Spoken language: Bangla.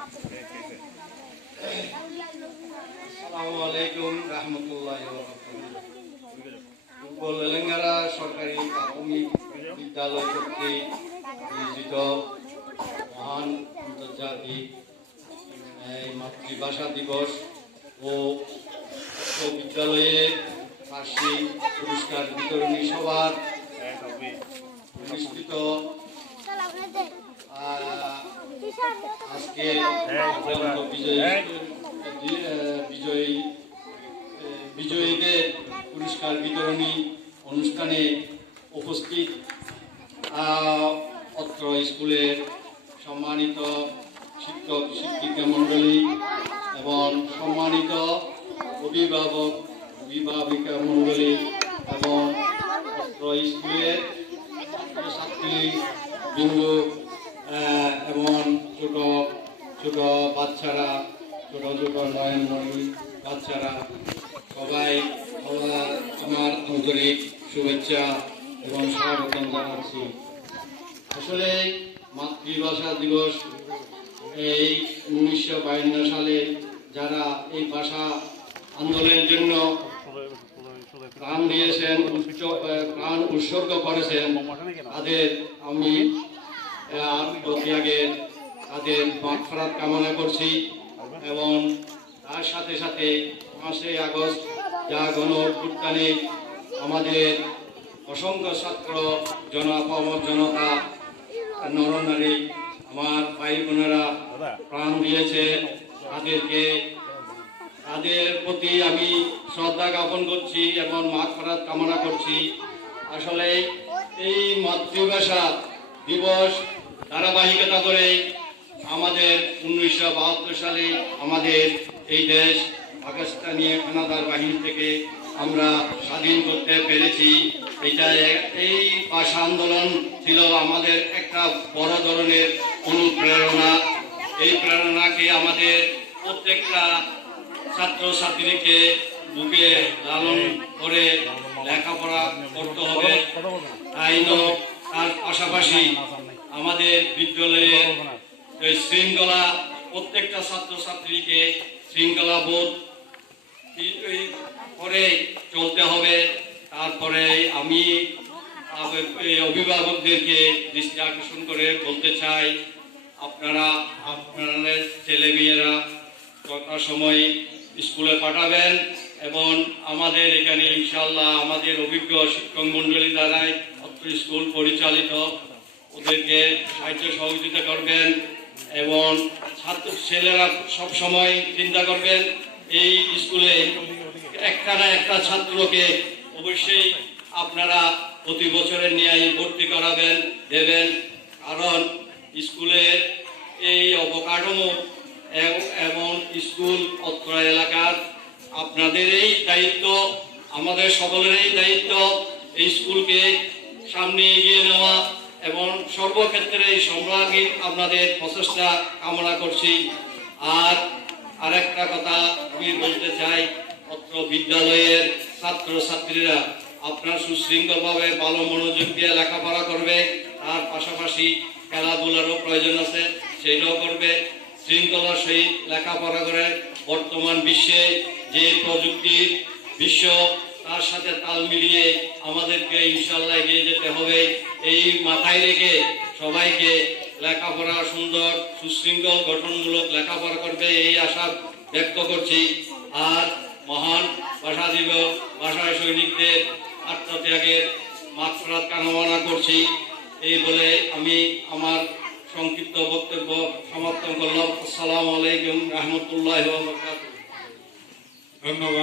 আসসালামুআলাইকুম রহমতুল্লাহি ওয়া বারাকাতুহু। তেলেঙ্গানা সরকারি প্রাথমিক বিদ্যালয় কর্তৃক আয়োজিত মহান আন্তর্জাতিক মাতৃভাষা দিবস ও বিদ্যালয়ের বার্ষিক পুরস্কার বিতরণী সভার অনুষ্ঠিত আজকে বিজয়ীদের পুরস্কার বিতরণী অনুষ্ঠানে উপস্থিত অত্র স্কুলের সম্মানিত শিক্ষক শিক্ষিকা মণ্ডলী এবং সম্মানিত অভিভাবিকা মণ্ডলী এবং অত্র স্কুলের ছাত্রছাত্রী বিন্দু এবং ছোট ছোট বাচ্চারা, ছোট ছোট নয়নমণি বাচ্চারা সবাই আমার আন্তরিক শুভেচ্ছা এবং স্বাগতম জানাচ্ছি। আসলে মাতৃভাষা দিবস এই 1952 সালে যারা এই ভাষা আন্দোলনের জন্য প্রাণ দিয়েছেন, প্রাণ উৎসর্গ করেছেন, তাদের আমি তাদের মাগফিরাত কামনা করছি। এবং তার সাথে সাথে 5ই আগস্ট যা গণ অভ্যুত্থানে আমাদের অসংখ্য ছাত্র জনতা নরনারী আমার ভাই বোনেরা প্রাণ দিয়েছে, তাদের প্রতি আমি শ্রদ্ধা জ্ঞাপন করছি এবং মাগফিরাত কামনা করছি। আসলে এই মাতৃভাষা দিবস ধারাবাহিকতা করে আমাদের 1972 সালে আমাদের এই দেশ পাকিস্তানি হানাদার বাহিনী থেকে আমরা স্বাধীন করতে পেরেছি। এই ভাষা আন্দোলন ছিল আমাদের একটা বড় ধরনের অনুপ্রেরণা। এই প্রেরণাকে আমাদের প্রত্যেকটা ছাত্রছাত্রীকে বুকে লালন করে লেখাপড়া করতে হবে। তার পাশাপাশি আমাদের বিদ্যালয়ের শৃঙ্খলা, প্রত্যেকটা ছাত্রছাত্রীকে শৃঙ্খলা বোধ করে চলতে হবে। তারপরে আমি অভিভাবকদেরকে দৃষ্টি আকর্ষণ করে বলতে চাই, আপনাদের ছেলেমেয়েরা যথাসময় সময় স্কুলে পাঠাবেন এবং আমাদের এখানে ইনশাআল্লাহ আমাদের অভিজ্ঞ শিক্ষক মন্ডলী দ্বারাই অত্র স্কুল পরিচালিত, ওদেরকে সাহায্য সহযোগিতা করবেন এবং ছেলেরা সব সময় চিন্তা করবেন এই স্কুলে একটা না একটা ছাত্রকে অবশ্যই আপনারা প্রতি বছরের ন্যায় ভর্তি করাবেন, দেবেন। কারণ স্কুলের এই অবকাঠামো এবং স্কুল অত্র এলাকার আপনাদেরই দায়িত্ব, আমাদের সকলেরই দায়িত্ব এই স্কুলকে সামনে এগিয়ে নেওয়া এবং সর্বক্ষেত্রে সম্রাজ্ঞী আপনাদের প্রচেষ্টা কামনা করছি। আর একটা কথা আমি বলতে চাই, অত্র বিদ্যালয়ের ছাত্রছাত্রীরা আপনার সুশৃঙ্খলভাবে ভালো মনোযোগ দিয়ে লেখাপড়া করবে, তার পাশাপাশি খেলাধুলারও প্রয়োজন আছে, সেটাও করবে। শৃঙ্খলার সহিত লেখাপড়া করে বর্তমান বিশ্বে যে প্রযুক্তির বিশ্ব, তার সাথে তাল মিলিয়ে আমাদেরকে ইনশাআল্লাহ এগিয়ে যেতে হবে। এই মাথায় রেখে সবাইকে লেখাপড়া সুন্দর সুশৃঙ্খল গঠনমূলক লেখাপড়া করবে এই আশা ব্যক্ত করছি। আর মহান ভাষা দিবস ভাষা সৈনিকদের আত্মত্যাগের মাগফিরাত কামনা করছি। এই বলে আমি আমার সংক্ষিপ্ত বক্তব্য সমাপ্ত করলাম। আসসালামু আলাইকুম রহমতুল্লাহি ওয়া বারাকাতুহু। ধন্যবাদ।